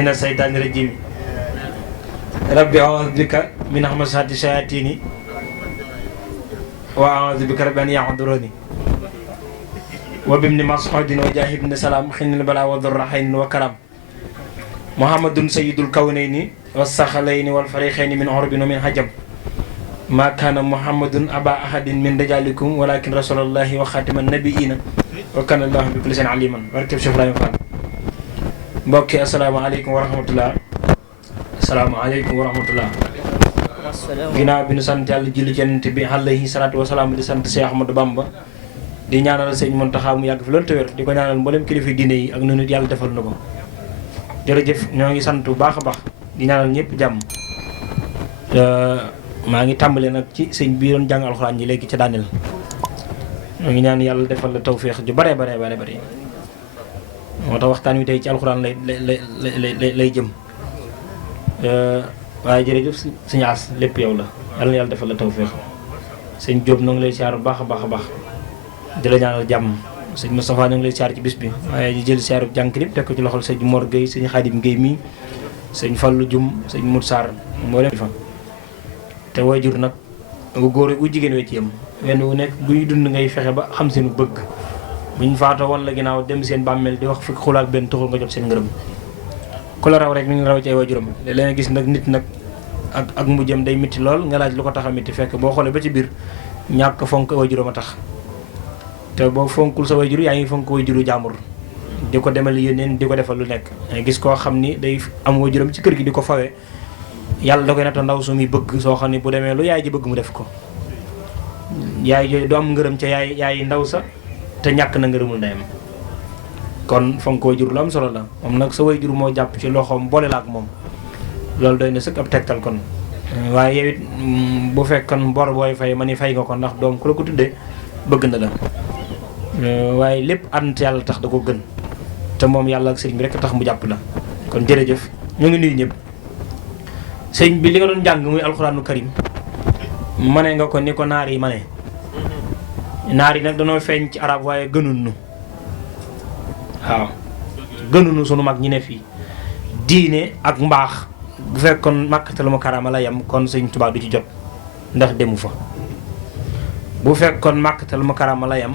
mina saytaani rajiim rabbi a'uuzu bika min hamazaati shayaatiini wa a'uuzu bika rabbi an yahduruuni wa bibni mas'uudin wa jaahibni salaam xinil balaa wa durra xaynin wa karaam muhammadun sayyidul kawnayni wa saxalayni wal fariqayni min urbin wa min hajam maa kaana muhammadun aba ahadin min rijaalikum walakin rasulallahi wa xaatiman nabiyyiina wa kaana allahu bi kulli shay'in aliman barkeb Cheikh Ibrahima Fall. mbokki asalaamaaleykum wa rahmatullah. asalaamaaleykum wa rahmatullah. ginnaaw bi nu sant yàlla julli ci Yonent bi alayhi salaatu wa salaam di sant Cheikh Ahmadou Bamba di ñaanal sëñ Mountakha mu yàgg fi loolu te wér di ko ñaanal mboolem kilifa diine yi ak noonu yàlla defal na ko. jërëjëf ñoo ngi sant bu baax a baax di ñaanal ñëpp jàmm. maa ngi tàmbalee nag ci sëñ bii doon jàng alxuraan ji léegi ca daaneel ñoo ngi ñaan yàlla defal la tawféex ju bare moo tax waxtaan wi tey ci alxuraan lay jëm waaye jërëjëf sëñ As lépp yow la yàlla na yàlla defal la tawféex sëñ Diop noo ngi lay siyaar bu baax a baax di la ñaanal jàmm sëñ Moustapha noo ngi lay siyaar ci bis bi waaye di jël siyaaru jànk lépp teg ko ci loxol sëñ Mor Gueye sëñ Khadim Gueye mii sëñ Fallou Dioum sëñ Mout Sarr moo leen fa te waajur nag bu góor bu jigéen wee ci yam wenn wu nekk buy dund ngay fexe ba xam seenu bëgg buñ faatoo woon la ginnaaw dem seen bàmmeel di wax fukki xulaak benn taxul nga jot seen ngërëm ku la raw rek mi ngi raw ci ay waajuram léeg-léeg gis nag nit nag ak mujjam day métti lool nga laaj lu ko tax a métti fekk boo xoolee ba ci biir ñàkk fonk waajuram a tax te boo fonkul sa waajur yaa ngi fonk waajuru jàmbur di ko demal yéneen di ko defal lu nekk gis koo xam ni day am waajuram ci kër gi di ko fawee yàlla da koy natta ndaw su muy bëgg soo xam ne bu demee lu yaay ji bëgg mu def ko yaay ji du am ngërëm ca yaay ndaw sa te ñàkk na ngërëmul ndeyam kon fonk waajur lu am solo la moom nag sa waajur moo jàpp ci loxoom boole la ak moom loolu doy na sëkk ab tegtal kon waaye yow it bu fekkoon bor booy fay ma ni fay nga ko ndax doom ku la ko tuddee bëgg na la waaye lépp ànd yàlla tax da ko gën te moom yàlla ak sëriñ bi rek tax mu jàpp la kon jërëjëf ñu ngi nuyu ñëpp sëñ bi li nga doon jàng muy alxuraanu karim mane nga ko ni ko naar yi mane naar yi nag dañoo feeñ ci arab waaye gënunu waaw gënunu sunu mag ñi ne fii diine ak mbaax bu fekkoon Makkatal Mukarrama la yem kon sëñ Tuubaa du ci jot ndax demu fa bu fekkoon Makkatal Mukarrama la yem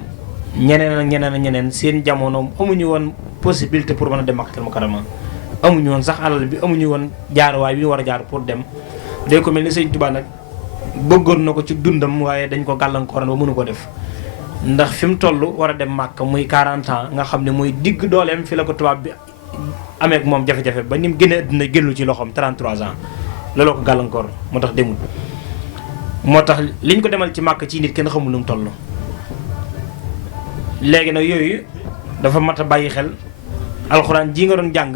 ñeneen seen jamono amuñu woon possibilité pour mën a dem Makkatal Mukarrama amuñu woon sax alal bi amuñu woon jaaruwaay bi ñu war a jaar pour dem day ko mel ni sëñ Tuubaa nag bëggoon na ko ci dundam waaye dañ ko gàllankooroon ba mënu ko def ndax fi mu toll war a dem Màkka muy 40 ans nga xam ne muy digg dooleem fi la ko tubaab bi amee ak moom jafe-jafe ba ni mu génnee àddina génnu ci loxoom 33 ans looloo ko gàllankoor moo tax demul moo tax liñ ko demal ci Màkka ci nit kenn xamul nu mu toll léegi nag yooyu dafa mat a bàyyi xel alxuraan ji nga doon jàng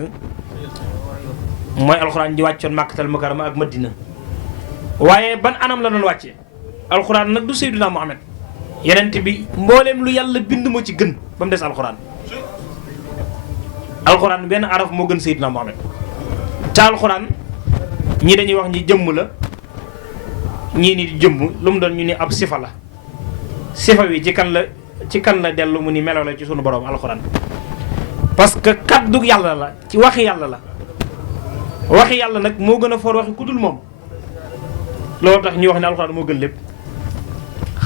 mooy alxuraan ji wàccoon Makkatal Mukarrama ak Madina waaye ban anam la doon wàcce alxuraan nag du Seydina Muhammad yenent bi mbooleem lu yàlla bind moo ci gën ba mu des alxuraan alxuraan benn araf moo gën Seydina Muhammad te alxuraan ñii dañuy wax ñi jëmm la ñii ni jëmm lu mu doon ñu ni ab sifa la sifa wi ci kan la dellu mu ni melo la ci sunu borom alxuraan parce que kaddu yàlla la ci waxi yàlla la waxi yàlla nag moo gën a foor waxi ku dul moom loolu tax ñuy wax ne alxuraan moo gën lépp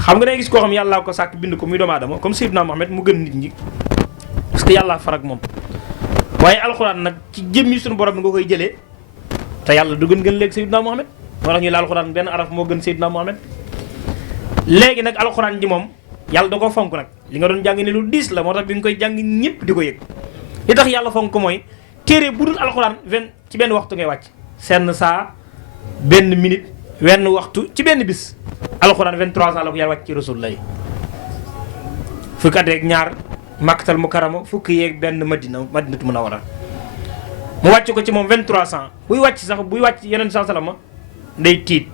xam nga day gis koo xam yàllaa ko sàkk bind ko muy doomu aadama comme Seydina Muhammad mu gën nit ñi parce que yàllaa far ak moom waaye alxuraan nag ci jëmmi suñu borom bi nga koy jëlee te yàlla du gën léegi Seydina Muhammad moo tax ñu la alxuraan benn araf moo gën Seydina Muhammad léegi nag alxuraan ji moom yàlla da ko fonk nag li nga doon jàng ne lu diis la moo tax bi nga koy jàng ñëpp di ko yëg li tax yàlla fonk ko mooy téere bu dul alxuraan ci benn waxtu ngay wàcc senn saa benn minute wenn waxtu ci benn bis alxuraan 23 ans la ko yàlla wàcc ci rasulullah fukki at ak ñaar Makkatal Mukarrama fukki yeeg benn Madinatu Munawwara mu wàcc ko ci moom 23 ans buy wàcc yeneen saa salama day tiit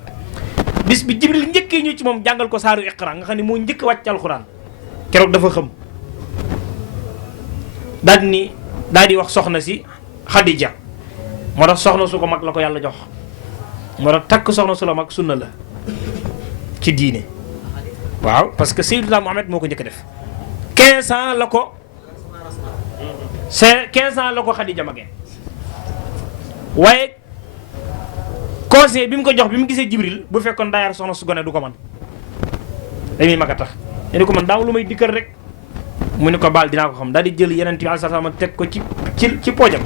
bis bi Jibril njëkkee ñëw ci moom jàngal ko saaru Iqra nga xam ne moo njëkk wàcc alxuraan keroog dafa xam daal di wax soxna si Xadija moo tax soxna su ko mag la ko yàlla jox moo tax takk soxna su la mag sunna la ci diine waaw parce que Seydina Muhammad moo ko njëkk def 15 ans la ko Xadija magee waaye conseil bi mu ko jox bi mu gisee Jibril bu fekkoon daa yar soxna su gone du ko man dañuy mag a tax ne ko man daaw lu may dikkal rek mu ne ko baal dinaa ko xam daal di jël yeneen bi alayhi salaam teg ko ci poojam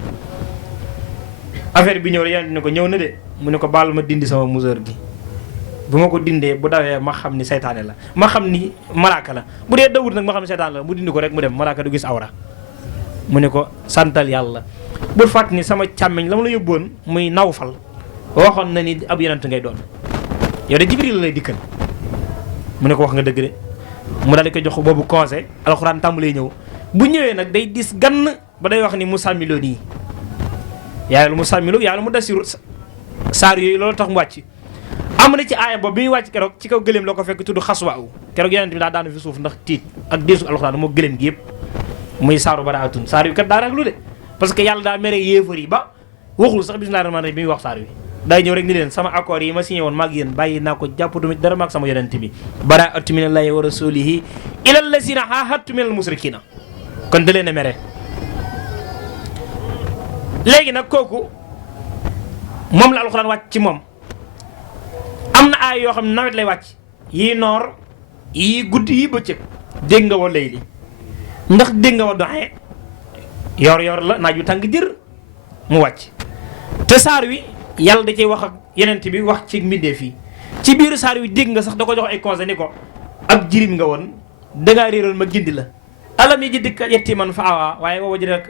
affaire bi ñëw rek yeneen ne ko ñëw na de mu ne ko baal ma dindi sama musóor gi bu ma ko dindee bu dawee ma xam ni seytaane la ma xam ni malaaka la bu dee dawut nag ma xam ni seytaane la mu dindi ko rek mu dem malaaka du gis awra mu ne ko santal yàlla bul fàtt ni sama càmmiñ la ma la yóbboon muy Nawfal waxoon na ni ab yonent ngay doon yow de Jibril la lay dikkal mu ne ko wax nga dëgg de mu daal di ko jox boobu conseil alxuraan tàmbalee ñëw bu ñëwee nag day dis gann ba day wax ni mu sàmmiloo nii yàlla mu sàmmiloo yàlla mu dasiru saar yooyu loolu tax mu wàcc am na ci aaya boobu bi muy wàcc keroog ci kaw gëléem la ko fekk tudd xaswaaw keroog yonent bi daa daanu fi suuf ndax tiit ak diisu alxuraan moo gëléem gi yëpp muy saaru baraatun saar yu kat daa raglu de parce que yàlla daa mere yéefar yi ba waxul sax bismillaahi rahmaani rahiim bi muy wax saar wi day ñëw rek ni leen sama accord yi ma signé woon maag yéen bàyyi naa ko jàppatuma dara maag sama yonent bi baraa'atu minallaahi wa rasuulihi ilal laziina aahadtum minal mushrikiina kon da leen a mere léegi nag kooku moom la alxuraan wàcc ci moom am na ay yoo xam ne nawet lay wàcc yii noor yii guddi yii bëccëg dégg nga wa layli ndax dégg nga wa doxee yor la naaj wi tàng jër mu wàcc te saar wi yàlla da cay wax ak yenent bi wax ci mbindeef yi ci biir saar wi dégg nga sax da ko jox ay conseil ni ko ab jirim nga woon dangaa réeroon ma gindi la alam yajidka yatiiman fa awaa waaye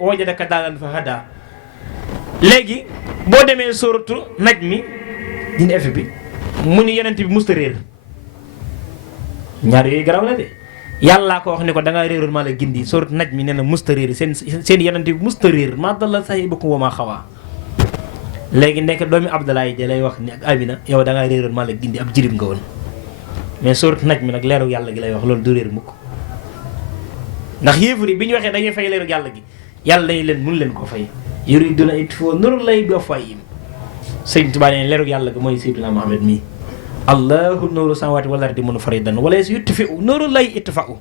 wajadaka daalan fa hadaa léegi boo demee sóoratu naj mi dina efe bi mu ni yenent bi musta réer ñaar yooyu garaw la de yàllaa ko wax ni ko dangaa réeroon maa la gindi sóoratu naj mi nee na musta réer seen yenent bi musta réer maa dalla saahibukum wa maa xawaa léegi nekk doomi Abdoulaye ja lay wax ni ak Amina yow da ngaa réeroon maa la gindi ab jirim nga woon mais sóoratu naj mi nag leeru yàlla gi lay wax loolu du réer mukk ndax yéefar yi bi ñu waxee dañuy fay leeru yàlla gi yàlla dañuy leen mun leen ko fay yuriduna yutfi'u nuurallaahi bi afwaahihim sëñ Tuubaa ne leeru yàlla gi mooy Seydina Muhammad mii allahu nuuru samaawaati wal ardi munfaridan wa laysa yutfi'u nuurallaahi itfaa'u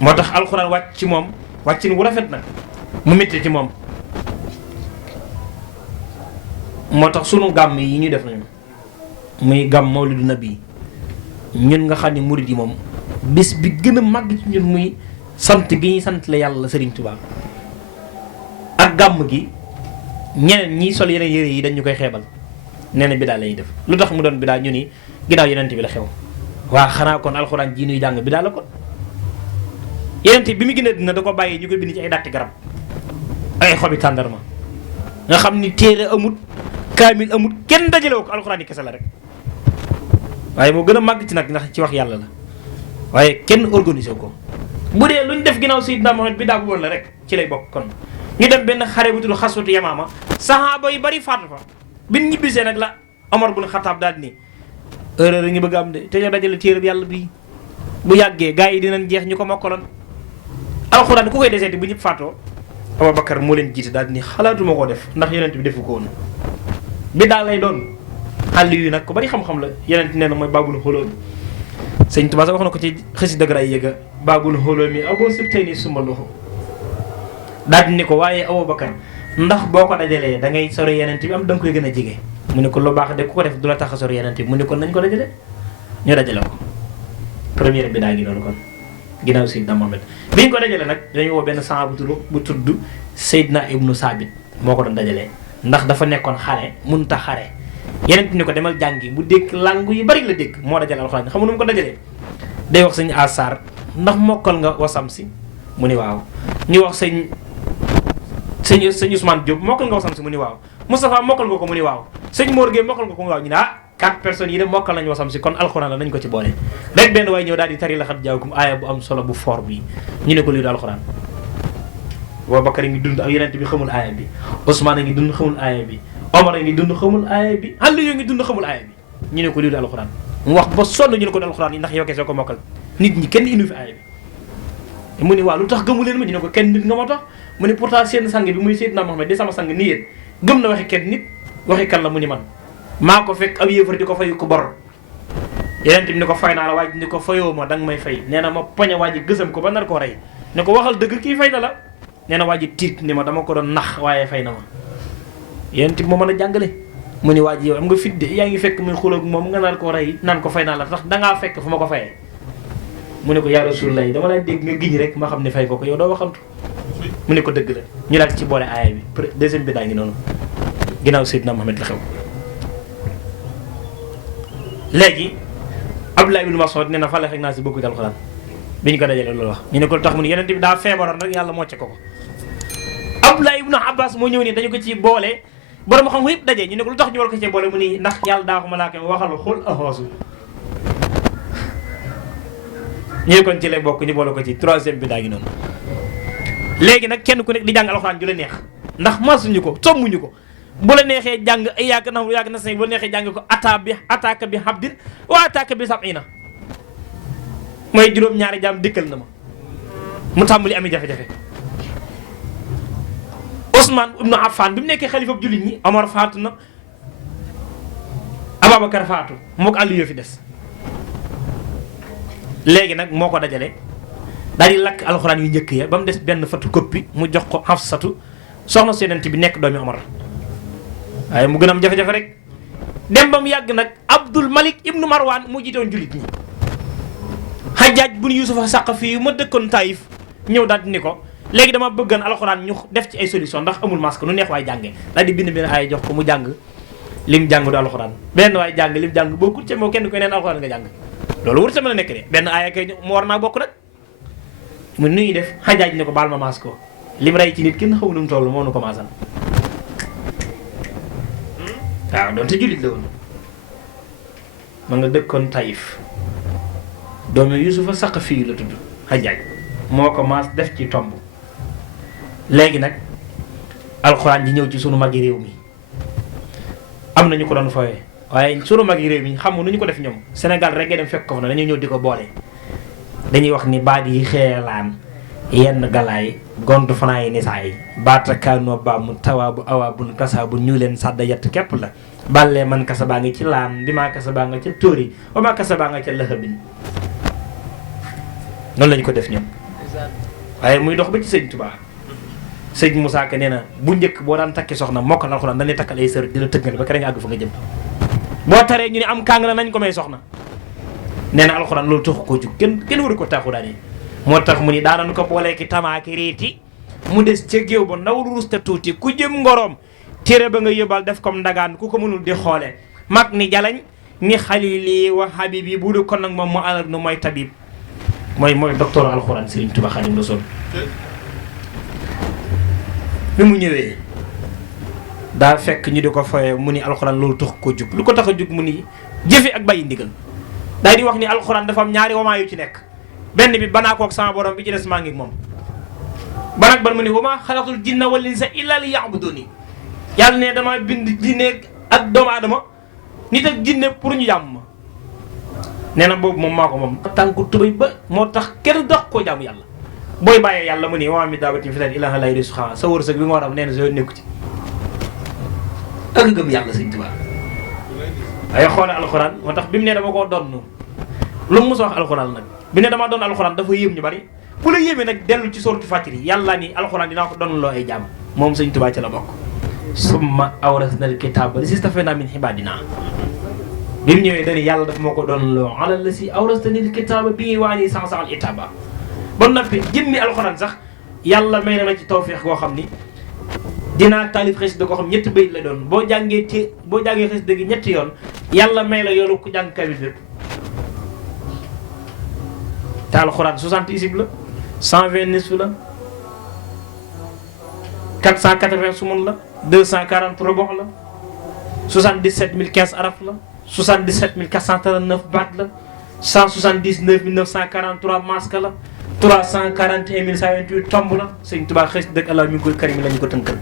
moo tax alxuraan wàcc ci moom wàccin wu rafet nag mu métti ci moom moo tax sunu gàmm yi ñu def nañu muy gàmm mawlidu nabi ñun nga xam ne murid yi moom bis bi gën a màgg ci ñun muy sant gi ñuy sant la yàlla Serigne Touba ak gàmm gi ñeneen ñi sol yeneen yére yi dañu koy xeebal nee na bidaa lañuy def lu tax mu doon bidaa ñu ni ginnaaw yeneen bi la xew waa xanaa kon alxuraan ji nuy jàng bidaa la kon yeneen bi mu gën a dina da ko bàyyi ñu koy bind ci ay datti garab ay xobi tàndarma nga xam ni téere amut kaamil amut kenn dajalewu ko alxuraan yi kese la rek waaye moo gën a màgg ci nag ndax ci wax yàlla la waaye kenn organisé ko bu dee lu ñu def ginnaaw Seydina Muhammad bi daa bu woon la rek ci lay bokk kon ñu dem benn xare bu tudd xaswatu Yamaama saxaaba yu bari faatu fa bin ñibbisee nag la Omar bun Xataab daal ni erreur ngi bëgg am de te ñoo dajale téere bi yàlla bii bu yàggee gars yi dinañ jeex ñu ko mokkaloon alxuraan ku koy deseeti bu ñëpp faatoo Abubakar moo leen jiite daal di ni xalaatuma koo def ndax yonent bi defu ko woon bi daal lay doon àll yu nag ko bari xam-xam la yonent nee na mooy baabul xoloo mi sëñ Tuubaa sax wax na ko ci xësi dëgg ay yëga baabul xoloo mi aboo sib tey ni suma loxo daal di ni ko waaye Abubakar ndax boo ko dajalee da ngay sori yonent bi am da nga koy gën a jege mu ne ko lu baax de ku ko def du la tax a sori yonent bi mu ne kon nañ ko dajale ñu dajale ko première bi daa ngi doon kon ginnaaw Seydina Muhammad bi ñu ko dajale nag dañu woo benn sahaaba bu tudd Seydina Ibnu Saabit moo ko doon dajalee ndax dafa nekkoon xare mënut a xare yeneen ni ko demal jàngi mu dégg langue yu bari la dégg moo dajale alxuraan xam nga nu mu ko dajalee day wax sëñ Asar ndax mokkal nga wasam si mu ni waaw ñu wax sëñ Ousmane Diop mokkal nga wasam si mu ni waaw Moustapha mokkal nga ko mu ni waaw sëñ Mor Gueye mokkal nga ko mu ni waaw ñu ne 4 personnes yi de mokkal nañu wasam si kon alxuraan la nañ ko ci boole rek benn waaye ñëw daal di tari la xat jaawakum aaya bu am solo bu fort bi ñu ne ko lii du alxuraan Abubakar ngi dund ak yeneen bi xamul aaya bi Ousmane a ngi dund xamul aaya bi Omar a ngi dund xamul aaya bi Aliou ngi dund xamul aaya bi ñu ne ko lii du alxuraan mu wax ba sonn ñu ne ko du alxuraan yi ndax yow kese ko mokkal nit ñi kenn indi fi aaya bi mu ni waaw lu tax gëmu leen ma ñu ne ko kenn nit nga ma tax mu ne pourtant seen sang bi muy Seydina Muhammad di sama sang ni yéen gëm na waxi kenn nit waxi kan la mu ni man maa ko fekk ab yéefar di ko fay ko bor yeneen bi ni ko fay naa la waaj ni ko fayoo ma danga may fay nee na ma poñe waaj gësam ko ba nar koo rey ne ko waxal dëgg kii fay na la nee na waa ji tiit ni ma dama ko doon nax waaye fay na ma yonent bi moo mën a jàngale mu ni waa ji yow am nga fit de yaa ngi fekk muy xulóog moom nga naan ko rey naan ko fay naa la tax dangaa fekk fu ma ko fayee mu ne ko yaa Rasulullah dama lay dégg nga giñ rek ma xam ne fay ko yow doo waxantu mu ne ko dëgg la ñu daal ci boole aaya bi deuxième bi daa ngi noonu ginnaaw Seydina Muhammad la xew léegi Abdullah ibn Mas'ud nee na fa la fekk naa si bokku alxuraan bi ñu ko dajalee loolu wax ñu ne ko lu tax mu ni yonent bi daa feebaroon rek yàlla mocce ko Abdullah ibn Abbas moo ñëw nii dañu ko ci boole borom xam yëpp dajee ñu ne ko lu tax ñu war ko ci boole mu ni ndax yàlla daa ko malaaka mi waxal xul ahoosu ñu kon ci lay bokk ñu boole ko ci troisième bi daa ngi noonu léegi nag kenn ku nekk di jàng alxuraan ju la neex ndax masuñu ko sommuñu ko bu la neexee jàng ay yàgg na say bu la neexee jàng ko attaque bi habdin waa attaque bi sab'ina mooy juróom-ñaari jaam dikkal na ma mu tàmbali ami jafe-jafe Ousmane ibnu Affan bi mu nekkee xalifa bu jullit ñi Omar faatu na Ababacar faatu moo ko Aliyu fi des léegi nag moo ko dajale daal di lakk alxuraan yu njëkk ya ba mu des benn photocopie mu jox ko Hafsatu soxna si Yonent bi nekk doomi Omar waaye mu gën a am jafe-jafe rek dem ba mu yàgg nag Abdul Malik ibnu Marwan mu jiitoon jullit ñi Hajjaaj bu nu Yuusufa Saqafi ma dëkkoon Taïf ñëw daal di ni ko léegi dama bëggan alxuraan ñu def ci ay solution ndax amul masque nu neex waaye jàngee daal di bind benn ay jox ko mu jàng lim jàng du alxuraan benn waaye jàng lim jàng bokkul ca moo kenn koy neen alxuraan nga jàng loolu wër sa mën a nekk de benn aaya kay mu war naa bokk nag mu nuy def Hajjaaj ne ko baal ma masque ko lim rey ci nit kenn xaw nu mu toll moo nu ko maasal waaw doonte jullit la woon ma nga dëkkoon Taïf doomu Yuusufa Saqafi la tudd Hajjaaj moo ko maas def ci tomb léegi nag alxuraan ji ñëw ci sunu magi réew mi am na ñu ko doon fooyee waaye sunu magi réew mi xam nga nu ñu ko def ñoom Sénégal rek dem fekk ko fa na dañuy ñëw di ko boole dañuy wax ni baat yi xeelaan yenn galaay gontu fanaa yi nisaay baata kaanoo baa mu tawaa bu awaa bun kasa bu ñu leen sàdda yett képp la ballee man kasa baa nga ci laan bi maa kasa baa nga ca tóori ba maa kasa baa nga ca lëxëbin noonu lañu ko def ñoom waaye muy dox ba ci sëñ Tuubaa sëñ Moussa Ka nee na bu njëkk boo daan takki soxna mokkal alxuraan dañuy takkal ay sër di la tëggal ba kere nga àgg fa nga jëm boo taree ñu ne am kàng la nañ ko may soxna nee na alxuraan loolu taxu koo jug kenn waru ko taaxu daane moo tax mu ni daanañu ko boolee ki tamaaki riiti mu des ca géew ba ndaw lu ruste tuuti ku jëm ngoroom téere ba nga yóbbal def comme ndagaan ku ko mënul di xoole mag ni jalañ ni xalili wa habibi bu du kon nag moom mu ànd ak nu mooy tabib mooy docteur alxuraan Sëriñ Tuubaa Xaadimu Rasuul bi mu ñëwee daa fekk ñu di ko foye mu ni alxuraan loolu tax ko jug lu ko tax a jug mu ni jëfe ak bàyyi ndigal daal di wax ni alxuraan dafa am ñaari wamaa yu ci nekk benn bi banaa kook sama borom bi ci des maa ngi moom banak ban mu ni wamaa xalaqtul jinna wal insa illa li ya'buduni yàlla ne dama bind jinne ak doomu aadama nit ak jinne pour ñu jàmm ma nee na boobu moom maa ko moom tànku tubay ba moo tax kenn dox koo jaamu yàlla booy bàyyee yàlla mu ni wamaa min daabatin fil ardi illaa alaa llaahi rizquhaa sa wërsëg bi nga war a am nee na sa yoon nekku ci ak gëm yàlla Sëñ Tuubaa waaye xoole alxuraan moo tax bi mu ne dama koo donn lu mu mos a wax alxuraan nag bi ne damaa doon alxuraan dafa yéem ñu bari bu la yéemee nag dellu ci sooratu Faatiha yàlla ni alxuraan dinaa ko doon loo ay jaam moom Sëñ Tuubaa ci la bokk summa awrasnal kitaaba lazistafayna min ibaadinaa bi mu ñëwee dañu yàlla dafa moo ko doon loo ala la si awrastanil kitaaba bi waa nii sax-saxal itaaba ba noppi jëmmi alxuraan sax yàlla may na ma ci tawfeex goo xam ni dinaa taalif xasida koo xam ñetti bayit la doon boo jàngee xasida gi ñetti yoon yàlla may la yoonu ku jàng kamil bépp te alxuraan 60 isib la 120 nisf la 480 sumun la 240 rubox la 77015 araf la 77439 baat la 179943 masque la 341128 tomb la Sëñ Tuubaa xës dëgg Allah mi ngi koy karim la ñu ko tënkal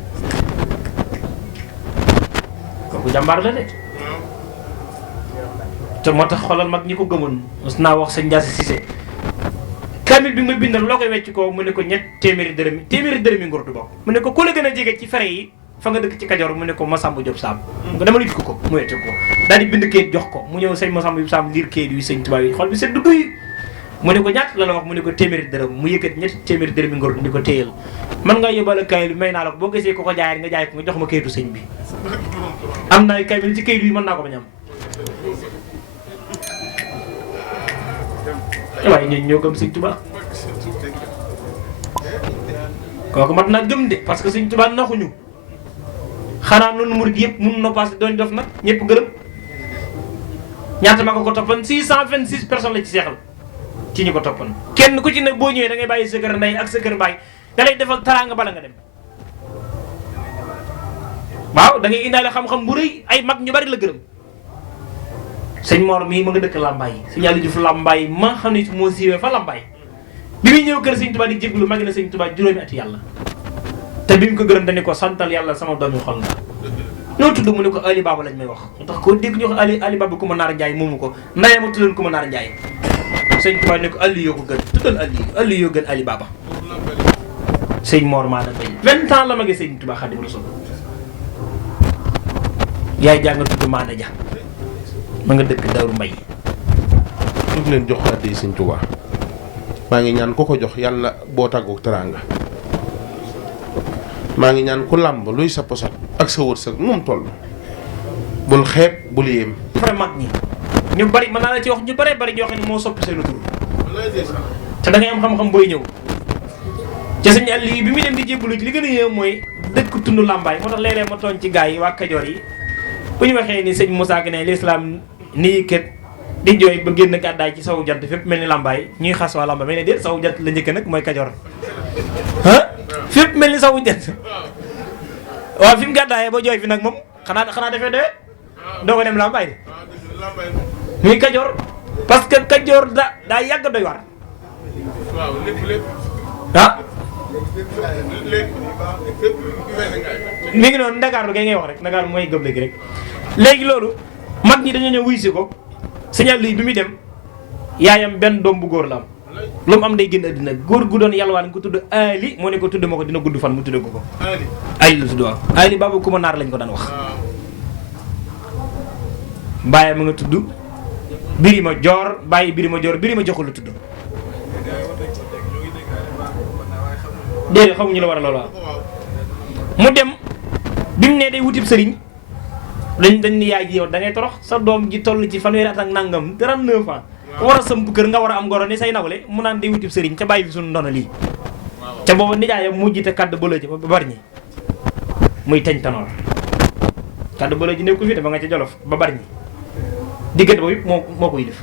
kooku jàmbaar la de te moo tax xoolal mag ñi ko gëmoon mos naa wax sëñ Ndiass Cissé kamil bi nga bindal loo koy wecc ko mu ne ko téeméeri dërëm yi ngor du bokk mu ne ko ku la gën a jege ci fere yi fa nga dëkk ci Kajoor mu ne ko Masamba Diop Samb mu ko dama nit ko mu wecc ko daal di bind kayit jox ko mu ñëw sëñ Masamba Diop Samb liir kayit yi Sëñ Tuubaa yi xool bi sedd guy mu ne ko ñaata la la wax mu ne ko téeméeri dërëm mu yëkkati ñetti téeméeri dërëm yi ngor di ko téyel man nga yóbbale kayit bi may naa la ko boo gisee ko jaayat nga jaay ko nga jox ma kayitu sëñ bi am na ay kayit ci kayit yi mën naa ko bañ am waaye ñooñu ñoo gëm sëñ Tuubaa kooku mat naa gëm de parce que sëñ Tuubaa naxuñu xanaa noonu murid yëpp mun na passé doon def nag ñëpp gërëm ñaata ma ko toppan 626 personnes la ci seexal ci ñu ko toppan kenn ku ci ne boo ñëwee da ngay bàyyi sa kër ndey ak sa kër baay da lay defal taraanga bala nga dem waaw da ngay indaale xam-xam bu rëy ay mag ñu bari la gërëm sëñ Mor mii ma nga dëkk Lambaay sëñ Aliou Diouf Lambaay ma xam ne moo siiwee fa Lambaay bi muy ñëw kër sëñ Tuubaa di jéglu magi na sëñ Tuubaa juróomi ati yàlla te bi mu ko gërëm dañu ko santal yàlla sama doomi xol nga noo tudd mu ne ko Ali Baba lañ may wax moo tax koo dégg ñu wax Ali Baba ku ma naar Njaay moomu ko ndayee ma tuddoon ku ma naar Njaay sëñ Tuubaa ne ko Ali yoo ko gën tuddal Ali yoo gën Ali Baba sëñ Mor maa na bay 20 ans la magi sëñ Tuubaa Xaadimu Rasuul yaay jàng tudd Maana Ja ma nga dëkk Daaru Mbay tudd leen jox addi sëñ Tuubaa maa ngi ñaan ku ko jox yàlla boo tàggoog teraanga maa ngi ñaan ku làmb luy sa posat ak sa wërsëg moom toll bul xeeb bul yéem vrai mag ñi ñu bari mën naa la ci wax ñu bari ñoo xam ne moo soppi seen tur te da ngay am xam-xam booy ñëw ci sëñ Aliou bi muy dem di jébbalu ci li gën a yéem mooy dëkk tund Lambaay moo tax léeg-léeg ma tooñ ci gaay yi waa Kajoor yi bu ñu waxee ni sëñ Moussa Ka ne l'islam nii kët di jooy ba génn gàddaay ci sawu jant fépp mel ni Lambaay ñuy xas waa Lambaay mais ne déet sawu jant la njëkk nag mooy Kajoor fépp mel ni sawu jant waaw fi mu gàddaayee ba jooy fi nag moom xanaa defee doye doo ko dem Lambaay de muy Kajoor parce que Kajoor daa yàgg doy war ah mi ngi noonu Ndakaaru kay ngay wax rek Ndakaaru mooy gëb léegi rek léegi loolu mag ñi dañoo ñëw wuy si ko signal lii bi muy dem yaayam benn doom bu góor la am lu mu am day génn àddina góor gu doon yalwaan ko tudd Ali moo ne ko tudd ma ko dina gudd fan mu tudd ko Ali la tudd waaw Ali Baba Kuma Naar lañ ko daan wax bàyyi ma nga tudd Birima Joor bàyyi Birima Joor Birima joxul la tudd déedéet xamuñu la war a loolu mu dem bi mu ne day wutib sëriñ dañ ni yaay ji yow da ngay torox sa doom ji toll ci fanweeri at ak nangam 39 ans war a sëmp kër nga war a am ngoro ni say nawle mu naan day wutib sëriñ ca bàyyi fi suñu ndono lii ca booba nijaayam mu jiite kàdd bële ji ba bari ñi muy teñ tanoor kàdd bële ji nekku fi dafa nga ca Jolof ba bari ñi diggante boobu moo koy def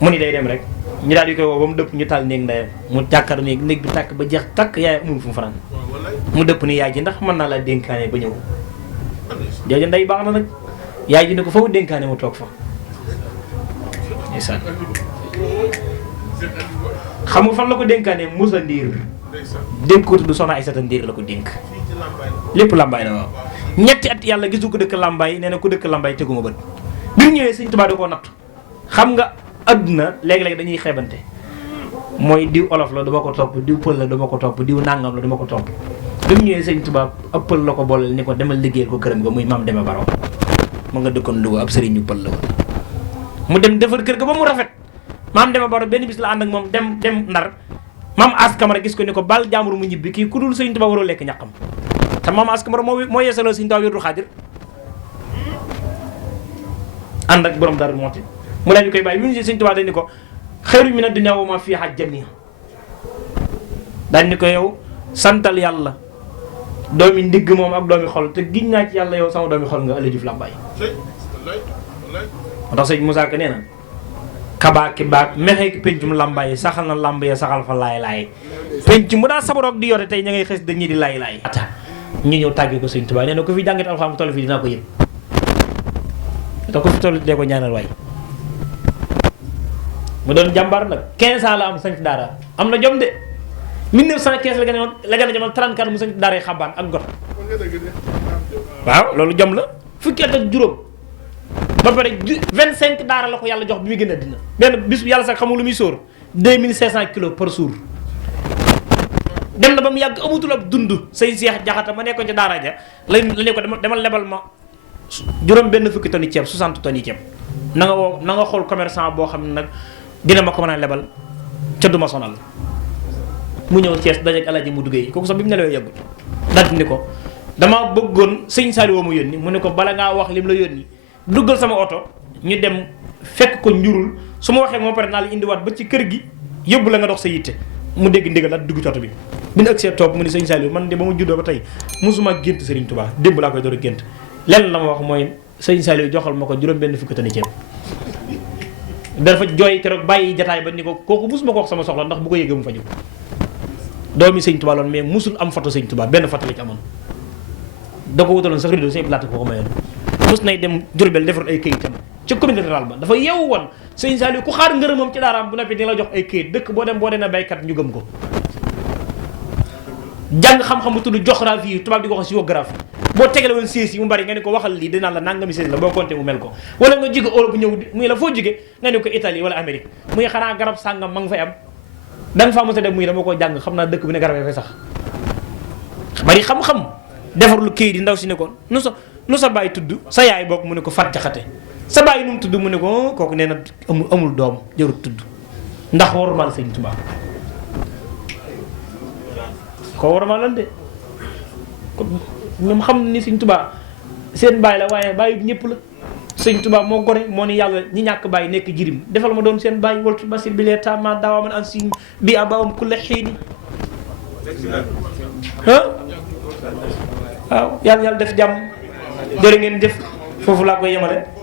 mu ni day dem rek ñu daal di koy woo ba mu dëpp ñu taal néeg ndeyam mu jàkkar néeg bi tàkk ba jeex tàkk yaay amul fu mu fanaan mu dëpp ni yaay ji ndax mën naa laa dénkaane ba ñëw jooju ndey baax na nag yaay ji ne ko fa mu dénkaane mu toog fa ndeysaan xam nga fan la ko dénkaane Musa Ndiir dénk ko tudd soxna Aysata Ndiir la ko dénk lépp Lambaay la waaw ñetti at yàlla gisu ko dëkk Lambaay nee na ku dëkk Lambaay teguma bët bi mu ñëwee Sëñ Tuubaa da koo natt xam nga adduna léegi-léegi dañuy xeebante mooy diw olof la dama ko topp diw pël la dama ko topp diw nàngam la dama ko topp bi mu ñëwee Sëñ Tuubaa ab pël la ko booleel ni ko demal liggéeyal ko këram ga muy maam Deme Baro mu nga dëkkoon Louga ab sëriñ ñu pël la woon mu dem defar kër ga ba mu rafet maam Deme Baro benn bis la ànd ak moom dem Ndar maam As Kamara gis ko ni ko bal jaamur mu ñibbi kii ku dul Sëñ Tuubaa waroo lekk ñaqam te maam As Kamara moo yeesaloo Sëñ Tuubaa wirdu xaadir ànd ak borom Daaru Muxti mu daal di koy bàyyi bi mu si Sëñ Tuubaa dañ ni ko xayru mina dunya wa ma fiha jamii'an daal ni ko yow santal yàlla doomi ndigg moom ak doomi xol te giñ naa ci yàlla yow sama doomi xol nga Aliou Diouf Lambaye moo tax sëñ Moussa Ka nee na kabaaki baak mexeeki pencum Lambaye saxal na Lambaye saxal fa laay penc mu daa sabaroog di yote tey ña ngay xes dañuy di laay ata ñu ñëw tàggee ko Sëñ Tuubaa nee na ko fi jàngit alxuraan bu toll fii dinaa ko yëg te ko fi toll dee ko ñaanal waay mu doon jàmbaar nag 15 ans la am sanc daara am na jom de 1915 la gën a jamono 34 mu sanc daara yi xabaan ak got waaw loolu jom la fukki at ak juróom ba pare 25 daara la ko yàlla jox bi muy gën a dina benn bis yàlla sax xamul lu muy sóor 2500 kilos par jour dem na ba mu yàgg amutul ab dund say seex jaxata ma nekkoon ci daara ja la ne ko demal lebal ma juróom benn fukki tonnes ceeb 60 tonnes yi ceeb na nga xool commerçant boo xam ne nag dina ma ko mën a lebal ca du ma sonal. mu ñëw Thiès dajeeg Alaaji mu duggee kooku sax bi mu nelawee yàggut daal ni ko dama bëggoon sëñ Saliou mu yónni mu ne ko bala ngaa wax lim la yónni duggal sama oto ñu dem fekk ko njurul su ma waxee moo pare naa la indiwaat ba ci kër gi yóbbu la nga dox sa yitte. mu dégg ndigal daal dugg ci oto bi bi ñu agsee toog mu ne sëñ Saliou man de ba ma juddoo ba tey mosuma gént Serigne Touba démb laa koy door a gént lenn la ma wax mooy sëñ Saliou joxal ma ko juróom-benn fukki tani ceeb. dafa jooy keroog bàyyi jataay ba ni ko kooku mosuma ko wax sama soxla ndax bu ko yëgee mu faju doomi sëñ Touba loon mais musul am photo sëñ Touba benn photo la ci amoon da ko wutaloon sax rido sëñ Blaat ko mayoon mos nay dem Jurbel defar ay këyitam ca communauté rurale ba dafa yeewu woon sëñ Saliou ku xaar ngërëmam ci daaraam bu noppi dina la jox ay këyit dëkk boo dem boo dee na baykat ñu gëm ko jàng xam-xam bu tudd géographie tubaab di ko wax géographie boo tegale woon siis yi mu bari nga ne ko waxal lii dinaa la nangami siis la boo compté mu mel ko wala nga jóge Europe ñëw muy la foo jóge nga ne ko Italie wala Amérique muy xanaa garab sàngam ma nga fay am da nga faa mos a dem muy dama ko jàng xam naa dëkk bi ne garab fay sax bari xam-xam defar lu këyit yi ndaw si ne ko nu sa baay tudd sa yaay bokk mu ne ko Fat Jaxate sa baay nu mu tudd mu ne ko kooku nee na amul doom jarut tudd ndax warmal sëñ Tuubaa ko warmal lan de ñoom xam ni sëñ Tuubaa seen baay la waaye baayu ñëpp la sëñ Tuubaa moo gore moo ni yàlla ñi ñàkk baay nekk jirim defal ma doon seen baay waltu basir bi lee tama daawaman an si bi abawam kulla xiini waaw yàlla def jàmm jërë ngeen jëf foofu laa koy yemale